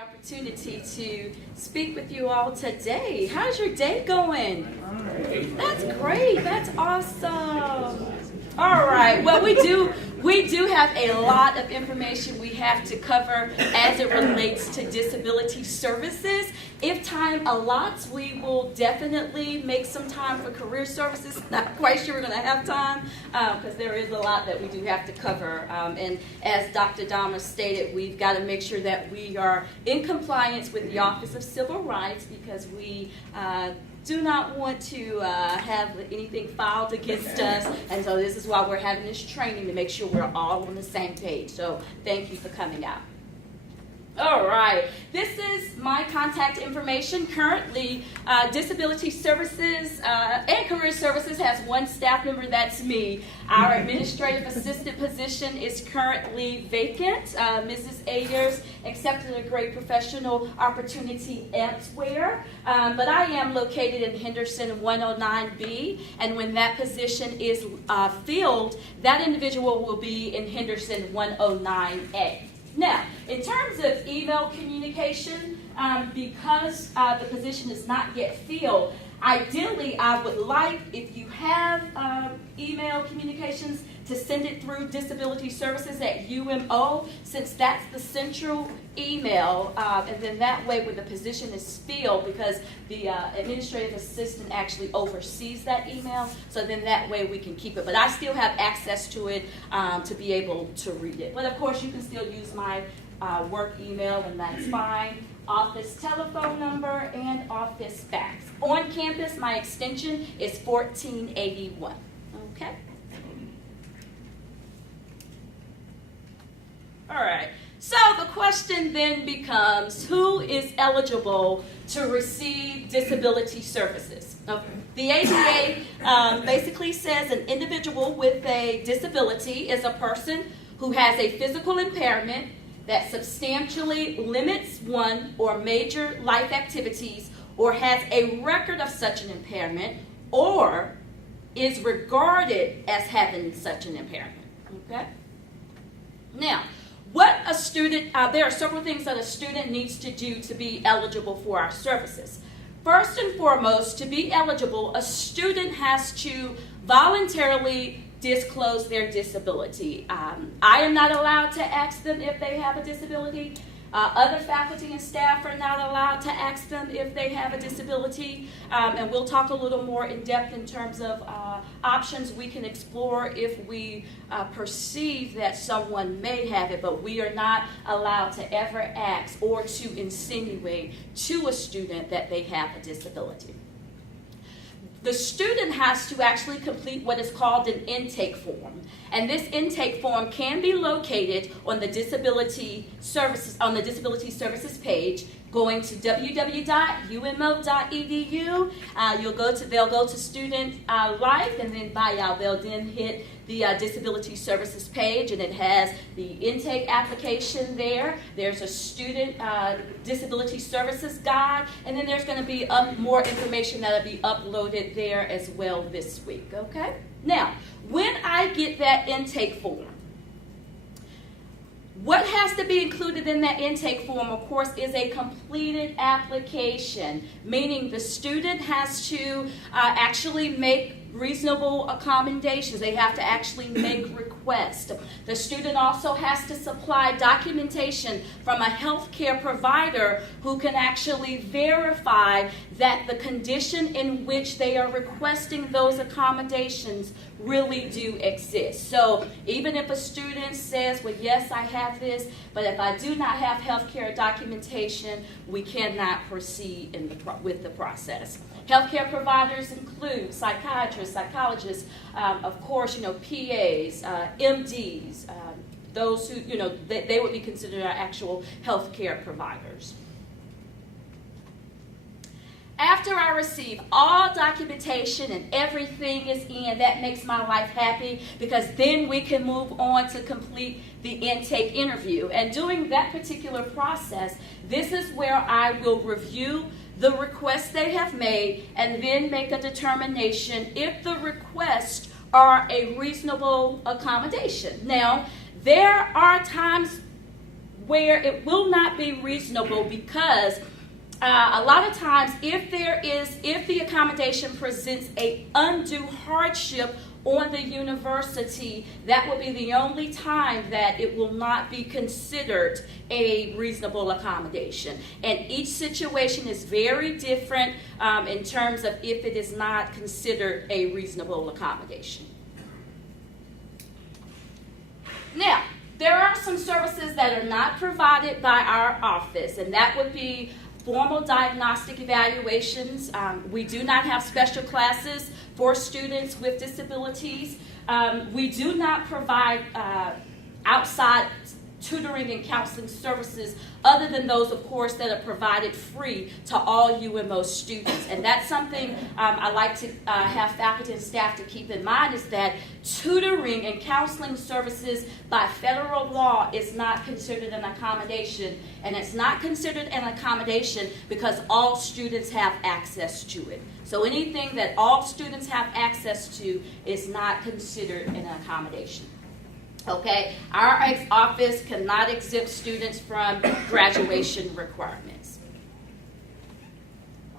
Opportunity to speak with you all today. How's your day going? That's great. That's awesome. All right. Well, we do have a lot of information we have to cover as it relates to disability services. If time allots, we will definitely make some time for career services. Not quite sure we're going to have time because there is a lot that we do have to cover. And as Dr. Dahmer stated, we've got to make sure that we are in compliance with the Office of Civil Rights because we do not want to have anything filed against us, and so this is why we're having this training to make sure we're all on the same page. So thank you for coming out. All right, this is my contact information. Currently, Disability Services and Career Services has one staff member, that's me. Our administrative assistant position is currently vacant. Mrs. Ayers accepted a great professional opportunity elsewhere, but I am located in Henderson 109B, and when that position is filled, that individual will be in Henderson 109A. Now, in terms of email communication, because the position is not yet filled, ideally I would like, if you have email communications, to send it through Disability Services at UMO, since that's the central email, and then that way when the position is filled, because the administrative assistant actually oversees that email, so then that way we can keep it. But I still have access to it to be able to read it. But of course you can still use my work email, and that's fine. Office telephone number and office fax. On campus, my extension is 1481. Okay? All right. So the question then becomes, who is eligible to receive disability services? Okay. The ADA basically says an individual with a disability is a person who has a physical impairment that substantially limits one or major life activities, or has a record of such an impairment, or is regarded as having such an impairment. Okay? Now, what a student, there are several things that a student needs to do to be eligible for our services. First and foremost, to be eligible, a student has to voluntarily disclose their disability. I am not allowed to ask them if they have a disability. Other faculty and staff are not allowed to ask them if they have a disability, and we'll talk a little more in depth in terms of options we can explore if we perceive that someone may have it, but we are not allowed to ever ask or to insinuate to a student that they have a disability. The student has to actually complete what is called an intake form. And this intake form can be located on the Disability Services page, going to www.umo.edu. They'll go to Student Life, and then they'll then hit the Disability Services page, and it has the intake application there. There's a student disability services guide, and then there's going to be more information that'll be uploaded there as well this week. Okay? Now, when I get that intake form, what has to be included in that intake form, of course, is a completed application, meaning the student has to actually make reasonable accommodations. They have to actually make requests. The student also has to supply documentation from a healthcare provider who can actually verify that the condition in which they are requesting those accommodations really do exist. So even if a student says, well, yes, I have this, but if I do not have healthcare documentation, we cannot proceed with the process. Healthcare providers include psychiatrists, psychologists, of course, PAs, MDs, those who, they would be considered our actual healthcare providers. After I receive all documentation and everything is in, that makes my life happy, because then we can move on to complete the intake interview. And during that particular process, this is where I will review the requests they have made and then make a determination if the requests are a reasonable accommodation. Now, there are times where it will not be reasonable because a lot of times if the accommodation presents a undue hardship on the university, that will be the only time that it will not be considered a reasonable accommodation. And each situation is very different in terms of if it is not considered a reasonable accommodation. Now, there are some services that are not provided by our office, and that would be formal diagnostic evaluations. We do not have special classes for students with disabilities. We do not provide outside tutoring and counseling services other than those, of course, that are provided free to all UMO students. And that's something I like to have faculty and staff to keep in mind, is that tutoring and counseling services by federal law is not considered an accommodation, and it's not considered an accommodation because all students have access to it. So anything that all students have access to is not considered an accommodation. Okay, our office cannot exempt students from graduation requirements.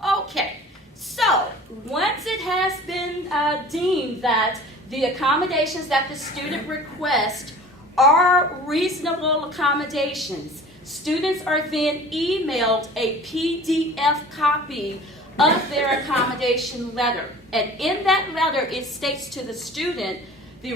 Okay, so once it has been deemed that the accommodations that the student requests are reasonable accommodations, students are then emailed a PDF copy of their accommodation letter. And in that letter, it states to the student the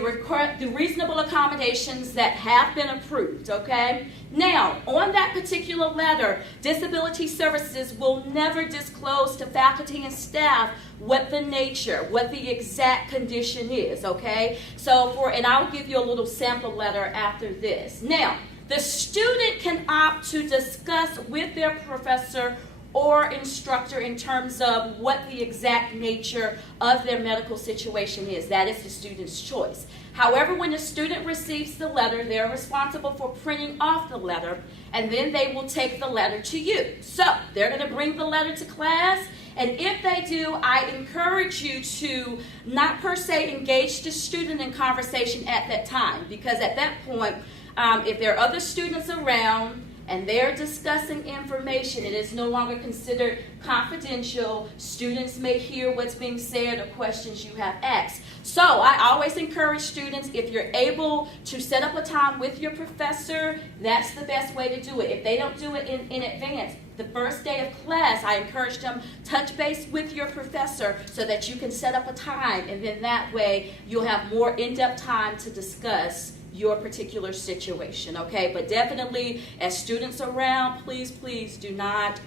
reasonable accommodations that have been approved, okay? Now, on that particular letter, Disability Services will never disclose to faculty and staff what the nature, what the exact condition is, okay? And I'll give you a little sample letter after this. Now, the student can opt to discuss with their professor or instructor in terms of what the exact nature of their medical situation is. That is the student's choice. However, when the student receives the letter, they're responsible for printing off the letter, and then they will take the letter to you. So they're going to bring the letter to class, and if they do, I encourage you to not per se engage the student in conversation at that time, because at that point, if there are other students around and they're discussing information, it is no longer considered confidential. Students may hear what's being said or questions you have asked. So I always encourage students, if you're able to set up a time with your professor, that's the best way to do it. If they don't do it in advance, the first day of class, I encourage them, touch base with your professor so that you can set up a time, and then that way you'll have more in-depth time to discuss your particular situation, okay? But definitely, as students around, please do not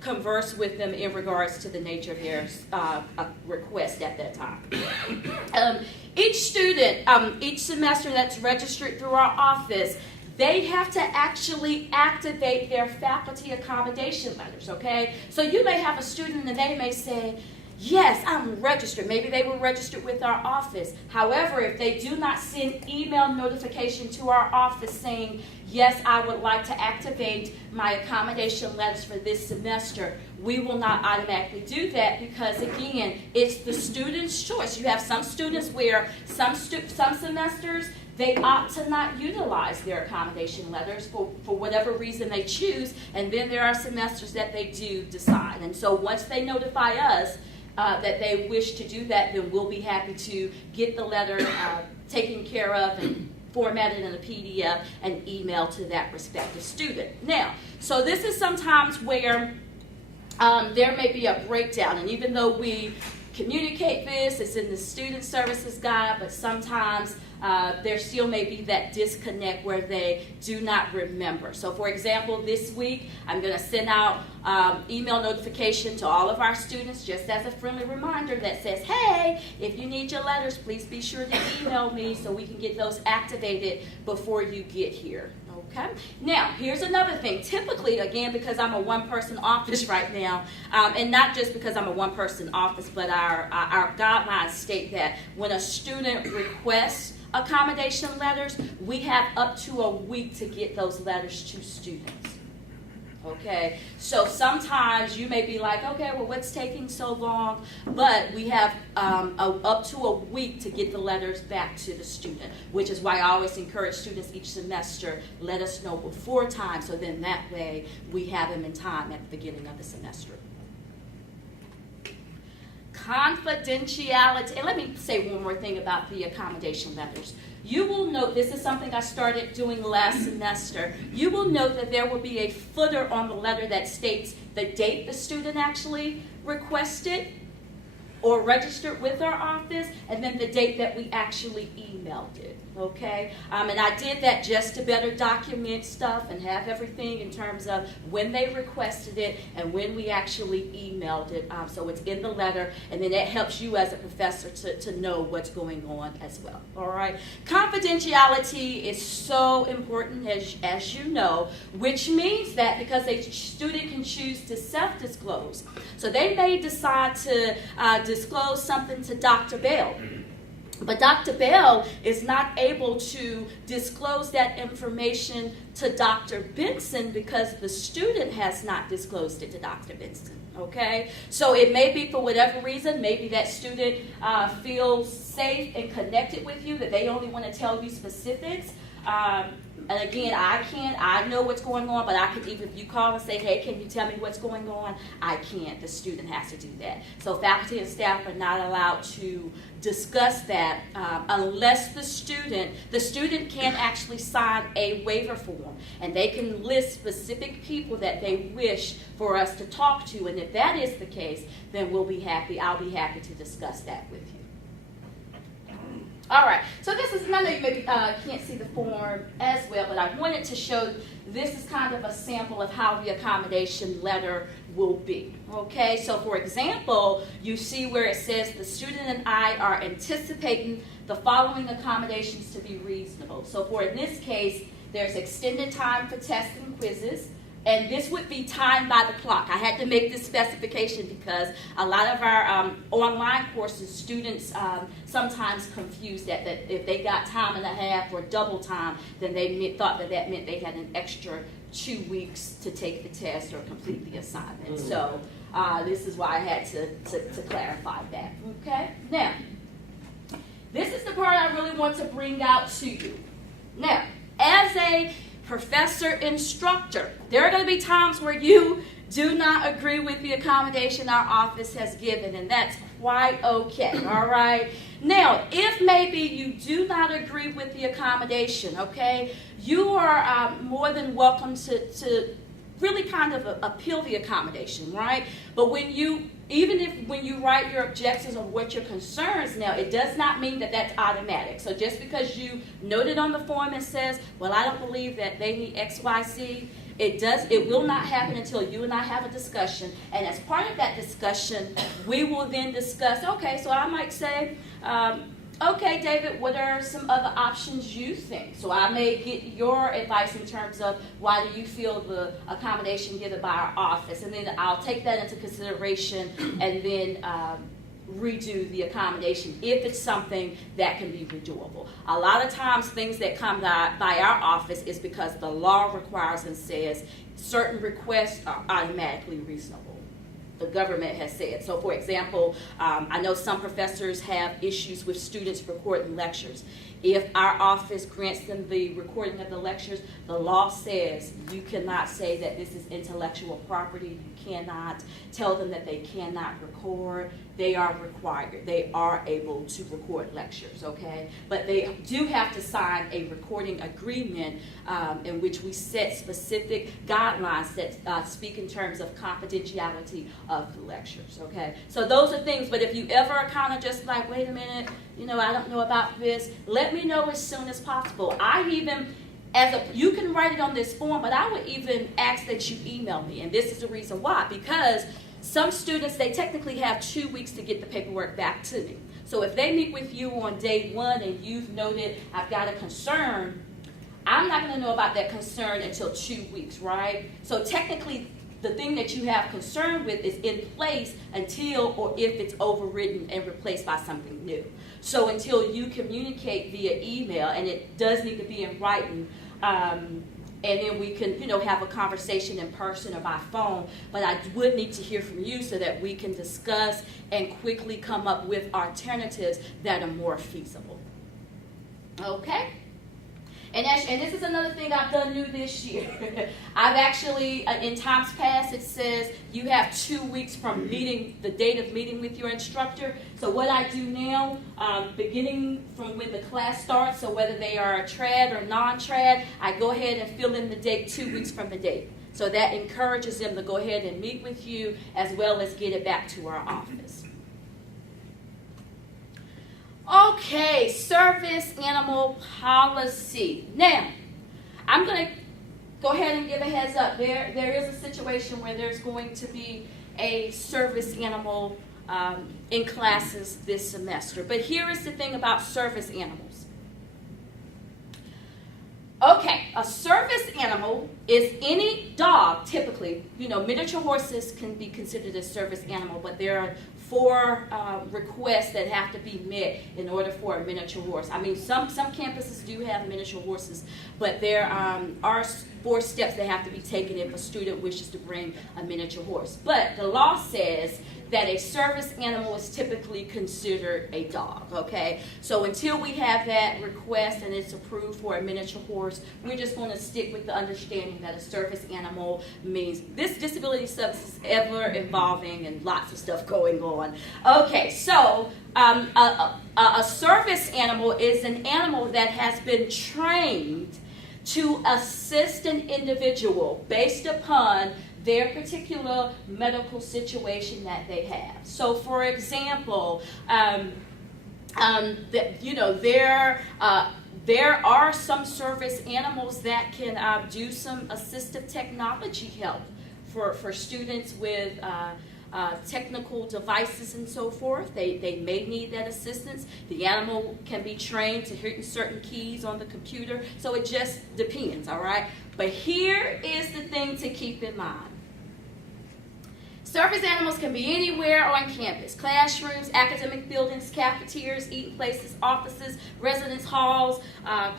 converse with them in regards to the nature of their request at that time. Each student, each semester that's registered through our office, they have to actually activate their faculty accommodation letters, okay? So you may have a student and they may say, yes, I'm registered. Maybe they were registered with our office. However, if they do not send email notification to our office saying, yes, I would like to activate my accommodation letters for this semester, we will not automatically do that because, again, it's the student's choice. You have some students where some semesters they opt to not utilize their accommodation letters for whatever reason they choose, and then there are semesters that they do decide. And so once they notify us that they wish to do that, then we'll be happy to get the letter taken care of and formatted in a PDF and emailed to that respective student. Now, so this is sometimes where there may be a breakdown, and even though we communicate this, it's in the student services guide, but sometimes there still may be that disconnect where they do not remember. So for example, this week I'm going to send out email notification to all of our students just as a friendly reminder that says, hey, if you need your letters, please be sure to email me so we can get those activated before you get here. Okay. Now, here's another thing. Typically, again, because I'm a one-person office right now, and not just because I'm a one-person office, but our guidelines state that when a student requests accommodation letters, we have up to a week to get those letters to students. Okay, so sometimes you may be like, okay, well, what's taking so long? But we have up to a week to get the letters back to the student, which is why I always encourage students each semester, let us know before time, so then that way we have them in time at the beginning of the semester. Confidentiality, and let me say one more thing about the accommodation letters. You will note, this is something I started doing last semester, you will note that there will be a footer on the letter that states the date the student actually requested or registered with our office, and then the date that we actually emailed it, okay? And I did that just to better document stuff and have everything in terms of when they requested it and when we actually emailed it, so it's in the letter, and then that helps you as a professor to know what's going on as well, all right? Confidentiality is so important, as you know, which means that because a student can choose to self-disclose, so they may decide to disclose something to Dr. Bell. But Dr. Bell is not able to disclose that information to Dr. Benson because the student has not disclosed it to Dr. Benson, okay? So it may be for whatever reason, maybe that student feels safe and connected with you, that they only want to tell you specifics. And again, I know what's going on, but I could even, if you call and say, hey, can you tell me what's going on? I can't. The student has to do that. So faculty and staff are not allowed to discuss that unless the student can actually sign a waiver form, and they can list specific people that they wish for us to talk to. And if that is the case, then I'll be happy to discuss that with you. All right, so this is, I know you maybe can't see the form as well, but I wanted to show, this is kind of a sample of how the accommodation letter will be, okay? So for example, you see where it says the student and I are anticipating the following accommodations to be reasonable. So for in this case, there's extended time for tests and quizzes, and this would be timed by the clock. I had to make this specification because a lot of our online courses, students sometimes confuse that if they got time and a half or double time, then they thought that meant they had an extra 2 weeks to take the test or complete the assignment. So this is why I had to clarify that, okay? Now, this is the part I really want to bring out to you. Now, as a professor, instructor, there are going to be times where you do not agree with the accommodation our office has given, and that's quite okay, all right? Now, if maybe you do not agree with the accommodation, okay, you are more than welcome to really kind of appeal the accommodation, right? But when you write your objections of what your concerns, now it does not mean that that's automatic. So just because you noted on the form and says, well, I don't believe that they need X, Y, Z, it will not happen until you and I have a discussion. And as part of that discussion, we will then discuss, okay, so I might say, okay, David, what are some other options you think? So I may get your advice in terms of why do you feel the accommodation given by our office, and then I'll take that into consideration and then redo the accommodation if it's something that can be redoable. A lot of times things that come by our office is because the law requires and says certain requests are automatically reasonable. The government has said. So for example, I know some professors have issues with students recording lectures. If our office grants them the recording of the lectures, the law says you cannot say that this is intellectual property. You cannot tell them that they cannot record. They are required. They are able to record lectures, okay? But they do have to sign a recording agreement in which we set specific guidelines that speak in terms of confidentiality of the lectures, okay? So those are things, but if you ever are kind of just like, wait a minute, you know, I don't know about this, let me know as soon as possible. You can write it on this form, but I would even ask that you email me, and this is the reason why, because some students, they technically have 2 weeks to get the paperwork back to me. So if they meet with you on day one and you've noted, I've got a concern, I'm not going to know about that concern until 2 weeks, right? So technically, the thing that you have concern with is in place until or if it's overridden and replaced by something new. So until you communicate via email, and it does need to be in writing, and then we can, have a conversation in person or by phone. But I would need to hear from you so that we can discuss and quickly come up with alternatives that are more feasible. Okay? And this is another thing I've done new this year. I've actually, in times past, it says you have 2 weeks from the date of meeting with your instructor. So what I do now, beginning from when the class starts, so whether they are a trad or non-trad, I go ahead and fill in the date 2 weeks from the date. So that encourages them to go ahead and meet with you as well as get it back to our office. Okay, service animal policy. Now, I'm going to go ahead and give a heads up. There is a situation where there's going to be a service animal in classes this semester. But here is the thing about service animals. Okay, a service animal is any dog, typically. Miniature horses can be considered a service animal, but there are 4 requests that have to be met in order for a miniature horse. I mean, some campuses do have miniature horses, but there are 4 steps that have to be taken if a student wishes to bring a miniature horse. But the law says that a service animal is typically considered a dog, okay? So until we have that request and it's approved for a miniature horse, we're just going to stick with the understanding that a service animal means this disability services ever evolving and lots of stuff going on. Okay, so a service animal is an animal that has been trained to assist an individual based upon their particular medical situation that they have. So, for example, there are some service animals that can do some assistive technology help for students with technical devices and so forth. They may need that assistance. The animal can be trained to hit certain keys on the computer, so it just depends, all right? But here is the thing to keep in mind. Service animals can be anywhere on campus: classrooms, academic buildings, cafeterias, eating places, offices, residence halls,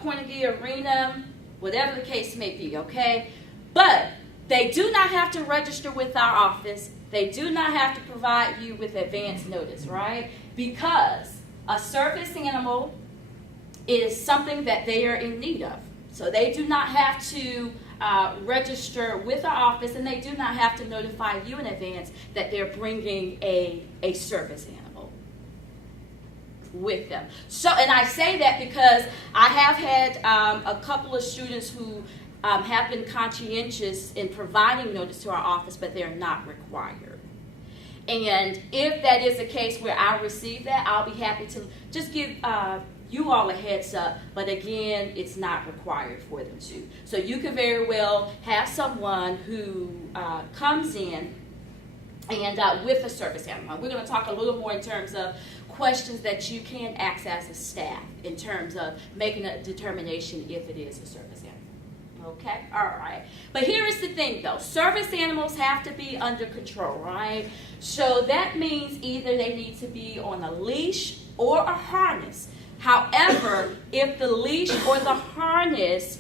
Carnegie Arena, whatever the case may be, okay? But they do not have to register with our office. They do not have to provide you with advance notice, right? Because a service animal is something that they are in need of. So they do not have to register with our office, and they do not have to notify you in advance that they're bringing a service animal with them. So, and I say that because I have had a couple of students who have been conscientious in providing notice to our office, but they're not required. And if that is the case where I receive that, I'll be happy to just give you all a heads up, but again, it's not required for them to. So you can very well have someone who comes in and with a service animal. We're going to talk a little more in terms of questions that you can ask as a staff in terms of making a determination if it is a service animal. Okay? All right. But here is the thing, though. Service animals have to be under control, right? So that means either they need to be on a leash or a harness. However, if the leash or the harness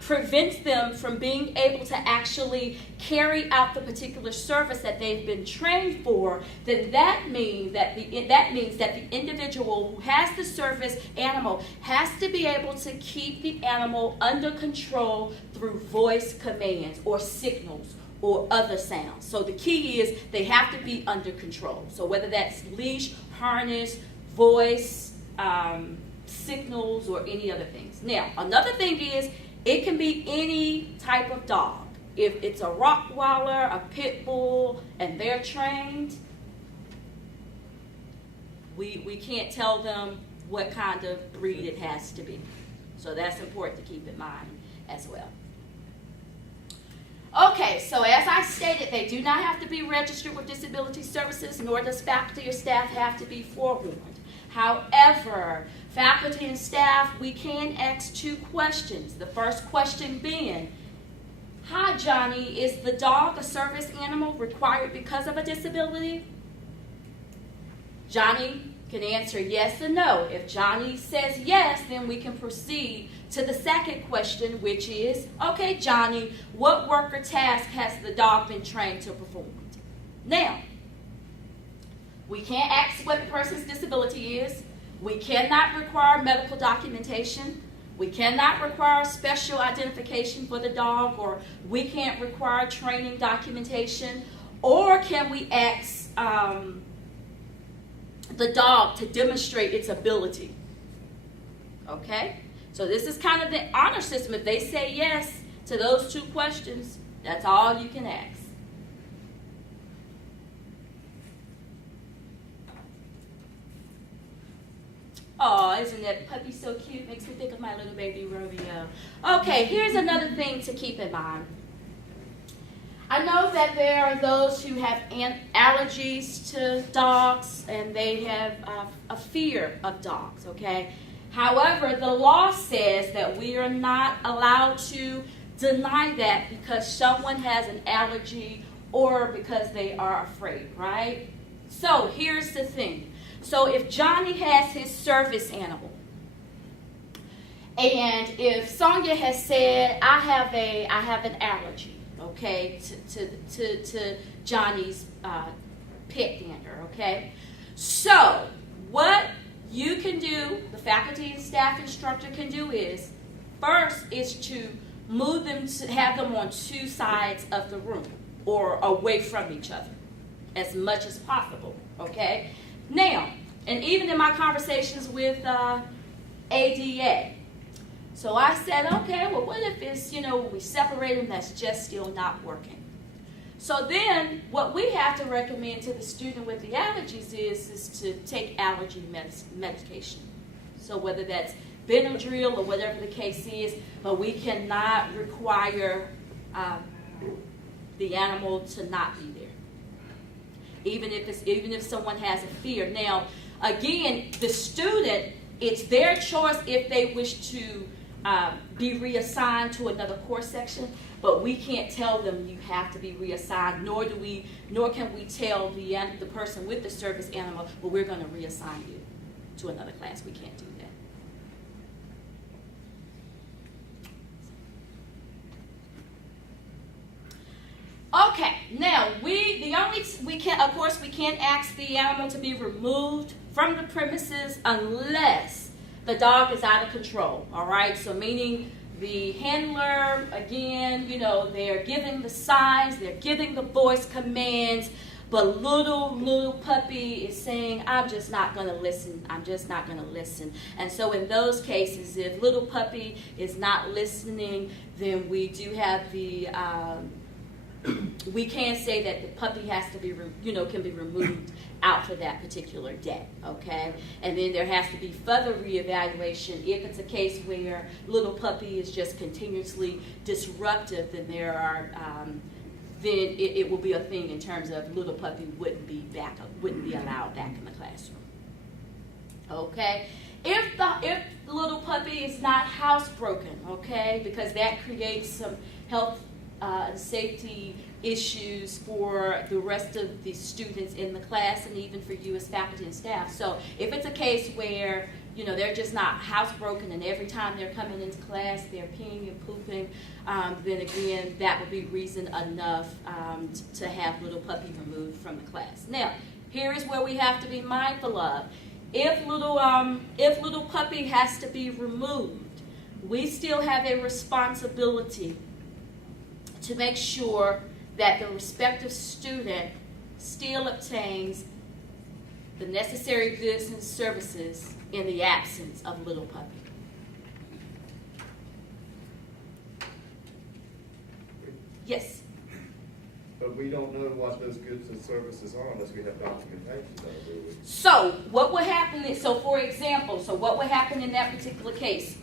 prevents them from being able to actually carry out the particular service that they've been trained for, then that means that the individual who has the service animal has to be able to keep the animal under control through voice commands or signals or other sounds. So the key is they have to be under control. So whether that's leash, harness, voice, signals, or any other things. Now, another thing is it can be any type of dog. If it's a Rottweiler, a Pit Bull, and they're trained, we can't tell them what kind of breed it has to be. So that's important to keep in mind as well. Okay, so as I stated, they do not have to be registered with Disability Services, nor does faculty or staff have to be forewarned. However, faculty and staff, we can ask 2 questions. The first question being, hi Johnny, is the dog a service animal required because of a disability? Johnny can answer yes or no. If Johnny says yes, then we can proceed to the second question, which is, okay, Johnny, what work or task has the dog been trained to perform? Now, we can't ask what the person's disability is. We cannot require medical documentation. We cannot require special identification for the dog, or we can't require training documentation, or can we ask the dog to demonstrate its ability? Okay? So this is kind of the honor system. If they say yes to those two questions, that's all you can ask. Oh, isn't that puppy so cute? Makes me think of my little baby Romeo. Okay, here's another thing to keep in mind. I know that there are those who have allergies to dogs, and they have a fear of dogs, okay? However, the law says that we are not allowed to deny that because someone has an allergy or because they are afraid, right? So here's the thing. So if Johnny has his service animal, and if Sonia has said, I have an allergy, okay, to Johnny's pet dander, okay? So what you can do, the faculty and staff instructor can do is, first is to move them, to have them on two sides of the room or away from each other as much as possible, okay? Now, and even in my conversations with ADA, so I said, okay, well, what if it's, we separate them, that's just still not working? So then what we have to recommend to the student with the allergies is to take allergy medication. So whether that's Benadryl or whatever the case is, but we cannot require the animal to not be there, even if someone has a fear. Now, again, the student, it's their choice if they wish to be reassigned to another course section, but we can't tell them you have to be reassigned, nor can we tell the person with the service animal, well, we're going to reassign you to another class. We can't do that. Okay, now we can't ask the animal to be removed from the premises unless the dog is out of control. All right, so meaning the handler, again, they're giving the signs, they're giving the voice commands, but little puppy is saying, I'm just not going to listen. I'm just not going to listen. And so in those cases, if little puppy is not listening, then we do have the we can say that the puppy has to be, can be removed out for that particular day, okay? And then there has to be further reevaluation. If it's a case where little puppy is just continuously disruptive, then it will be a thing in terms of little puppy wouldn't be allowed back in the classroom, okay? If the little puppy is not housebroken, okay, because that creates some health safety issues for the rest of the students in the class and even for you as faculty and staff. So if it's a case where, they're just not housebroken and every time they're coming into class they're peeing and pooping, then again, that would be reason enough to have little puppy removed from the class. Now, here is where we have to be mindful of. If little puppy has to be removed, we still have a responsibility to make sure that the respective student still obtains the necessary goods and services in the absence of little puppy. Yes? But we don't know what those goods and services are unless we have documentation, though, do we? So what would happen is, for example, what would happen in that particular case?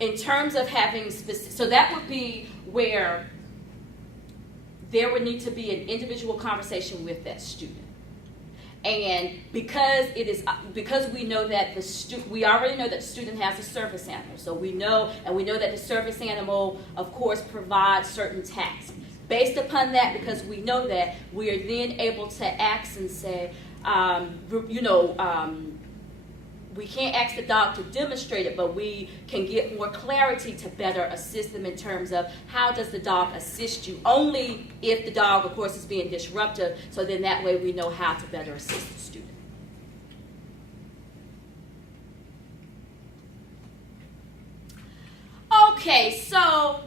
In terms of having specific, so that would be where there would need to be an individual conversation with that student. And because we know that we already know that the student has a service animal, so we know that the service animal, of course, provides certain tasks. Based upon that, because we know that, we are then able to ask and say, we can't ask the dog to demonstrate it, but we can get more clarity to better assist them in terms of how does the dog assist you, only if the dog, of course, is being disruptive, so then that way we know how to better assist the student. Okay, so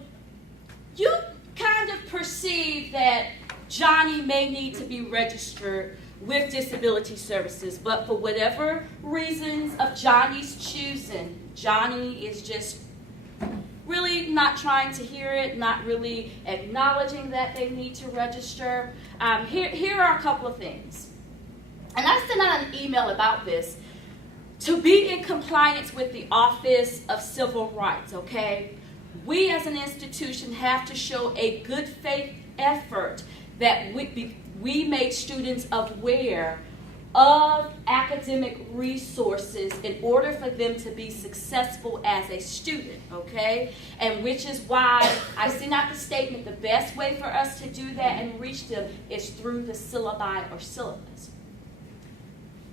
you kind of perceive that Johnny may need to be registered with Disability Services, but for whatever reasons of Johnny's choosing, Johnny is just really not trying to hear it, not really acknowledging that they need to register. Here are a couple of things. And I sent out an email about this. To be in compliance with the Office of Civil Rights, okay, we as an institution have to show a good faith effort that we make students aware of academic resources in order for them to be successful as a student, okay? And which is why I sent out the statement, the best way for us to do that and reach them is through the syllabi or syllabus.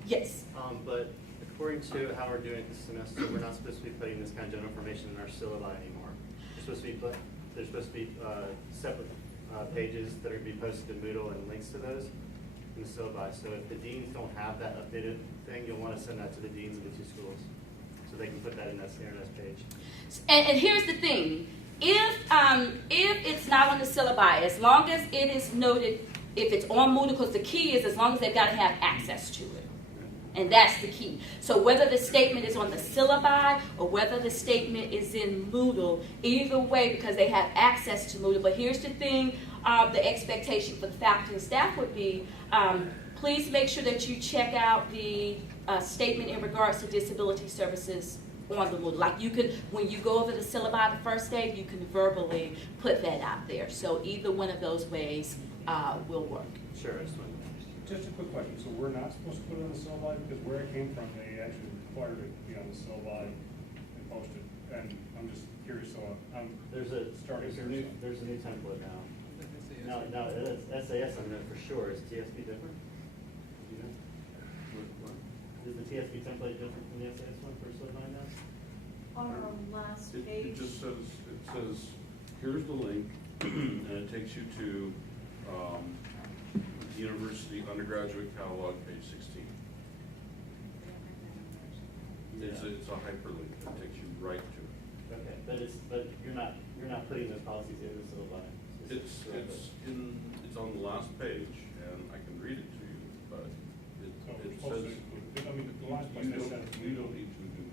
Yes? But according to how we're doing it this semester, we're not supposed to be putting this kind of general information in our syllabi anymore. There's supposed to be separate pages that are going to be posted in Moodle and links to those in the syllabi. So if the deans don't have that updated thing, you'll want to send that to the deans of the two schools so they can put that in that CRNS page. And here's the thing. If it's not on the syllabi, as long as it is noted, if it's on Moodle, because the key is as long as they've got to have access to it. And that's the key. So whether the statement is on the syllabi or whether the statement is in Moodle, either way, because they have access to Moodle. But here's the thing, the expectation for the faculty and staff would be, please make sure that you check out the statement in regards to disability services on the Moodle. Like you could, when you go over the syllabi the first day, you can verbally put that out there. So either one of those ways will work. Sure, I just want Just a quick question. So we're not supposed to put it on the syllabi because where it came from, they actually required it to be on the syllabi and posted. And I'm just curious. So I'm there's a new template now. Now it's SAS on there for sure. Is TSP different? You know? Is the TSP template different from the SAS one for syllabi now? On our last It page. just says, here's the link, and it takes you to University Undergraduate Catalog, page 16. It's a hyperlink that takes you right to it. Okay, but you're not putting those policies in the syllabi. It's on the last page, and I can read it to you, but it supposed says to, I mean, the last place I said you don't need to do.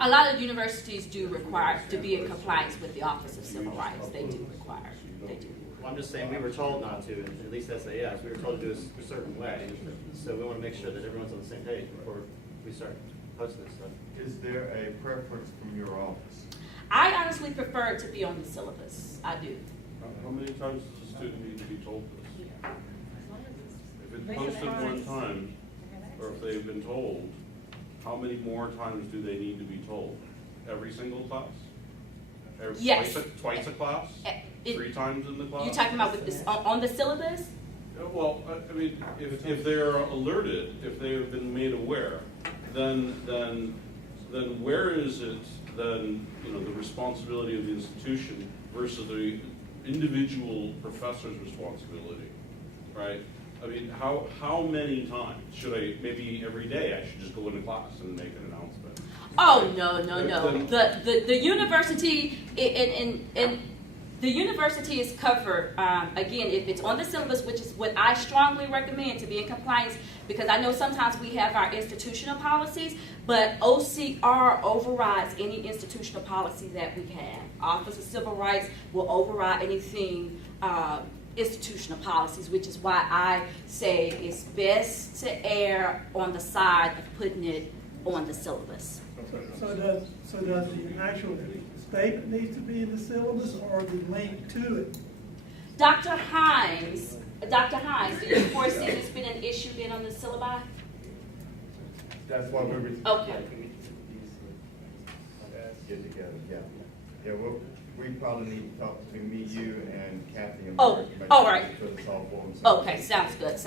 A lot of universities do require to be in compliance with the Office of Civil Rights. They do require. They do. Well, I'm just saying we were told not to, and at least SAS, we were told to do it a certain way. So we want to make sure that everyone's on the same page before we start posting this stuff. Is there a preference from your office? I honestly prefer it to be on the syllabus. I do. How many times does a student need to be told this? If it's posted one time, or if they've been told, how many more times do they need to be told? Every single class? Yes. Twice a class? 3 times in the class? You're talking about with this on the syllabus? Well, I mean, if they're alerted, if they have been made aware, then where is it then, you know, the responsibility of the institution versus the individual professor's responsibility, right? I mean, how many times should I, maybe every day I should just go into class and make an announcement? Oh, no. The university, and the university is covered, again, if it's on the syllabus, which is what I strongly recommend to be in compliance, because I know sometimes we have our institutional policies, but OCR overrides any institutional policy that we have. Office of Civil Rights will override anything institutional policies, which is why I say it's best to err on the side of putting it on the syllabus. So does the actual statement needs to be in the syllabus or the link to it? Dr. Hines, do you foresee this being an issue being on the syllabi? That's why we're. Okay. Get together, yeah. Yeah, we probably need to talk between me, you, and Kathy. And Oh, Mark to make all sure right. we put this all forward. Okay, sounds good.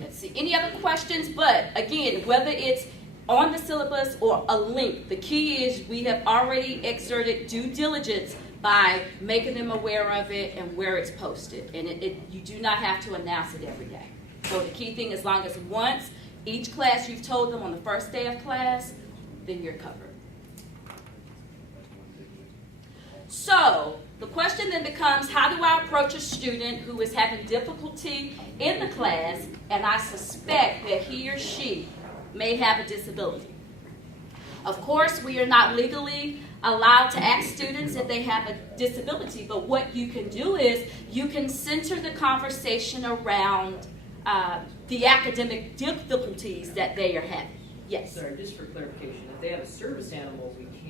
Let's see, any other questions? But again, whether it's on the syllabus or a link, the key is we have already exerted due diligence by making them aware of it and where it's posted. And you do not have to announce it every day. So the key thing, as long as once each class you've told them on the first day of class, then you're covered. So the question then becomes, how do I approach a student who is having difficulty in the class and I suspect that he or she may have a disability? Of course, we are not legally allowed to ask students if they have a disability, but what you can do is you can center the conversation around the academic difficulties that they are having. Yes? Sorry, just for clarification, if they have a service animal, we can't